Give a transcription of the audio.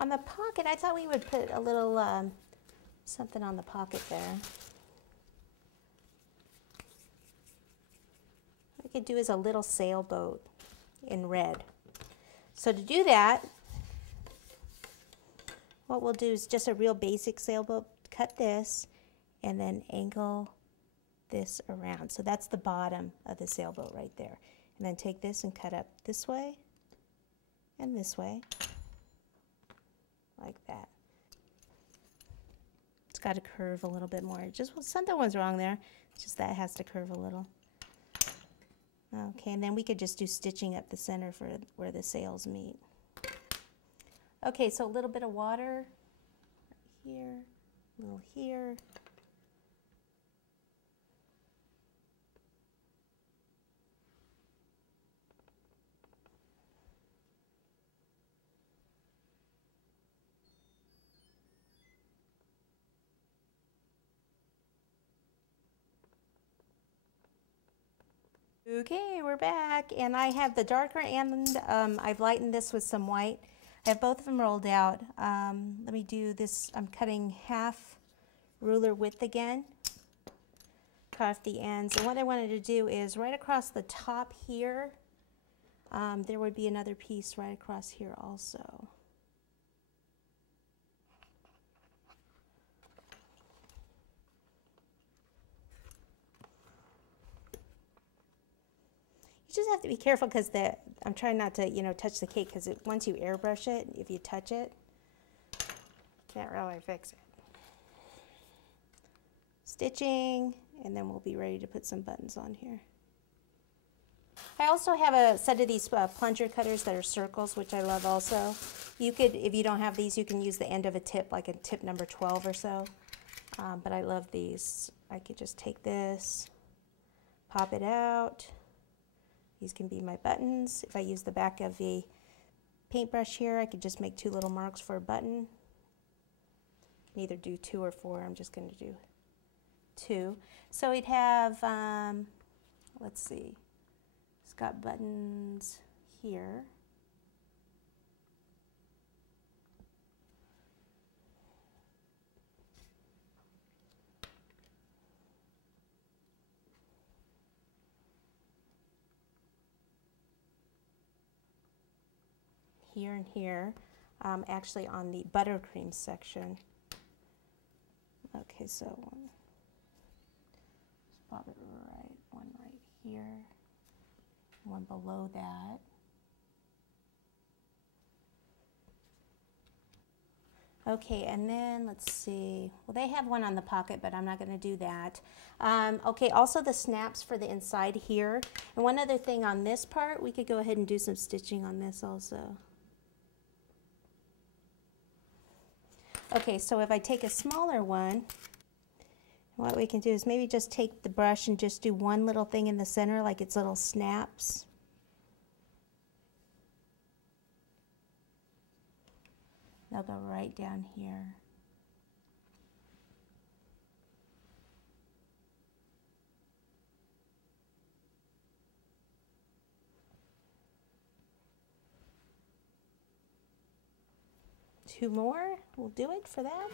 On the pocket, I thought we would put a little something on the pocket there. What we could do is a little sailboat in red. So to do that, what we'll do is just a real basic sailboat. Cut this and then angle this around. So that's the bottom of the sailboat right there. And then take this and cut up this way and this way, like that. It's got to curve a little bit more. Just something was wrong there. It's just that it has to curve a little. Okay, and then we could just do stitching up the center for where the sails meet. Okay, so a little bit of water right here, a little here. Okay, we're back, and I have the darker and I've lightened this with some white. I have both of them rolled out. Let me do this. I'm cutting half ruler width again. Cut off the ends, and what I wanted to do is right across the top here, there would be another piece right across here also. You just have to be careful because I'm trying not to, touch the cake, because once you airbrush it, if you touch it, you can't really fix it. Stitching, and then we'll be ready to put some buttons on here. I also have a set of these plunger cutters that are circles, which I love also. You could, if you don't have these, you can use the end of a tip, like a tip number 12 or so. But I love these. I could just take this, pop it out. These can be my buttons. If I use the back of the paintbrush here, I could just make 2 little marks for a button. You can either do 2 or 4. I'm just going to do 2. So we'd have, let's see, it's got buttons here. Here and here, actually on the buttercream section. Okay, so let's pop it right, one right here, one below that. Okay, and then let's see. Well, they have one on the pocket, but I'm not going to do that. Okay, also the snaps for the inside here. And one other thing on this part, we could go ahead and do some stitching on this also. Okay, so if I take a smaller one, what we can do is maybe just take the brush and just do one little thing in the center, like its little snaps. They'll go right down here. Two more will do it for that.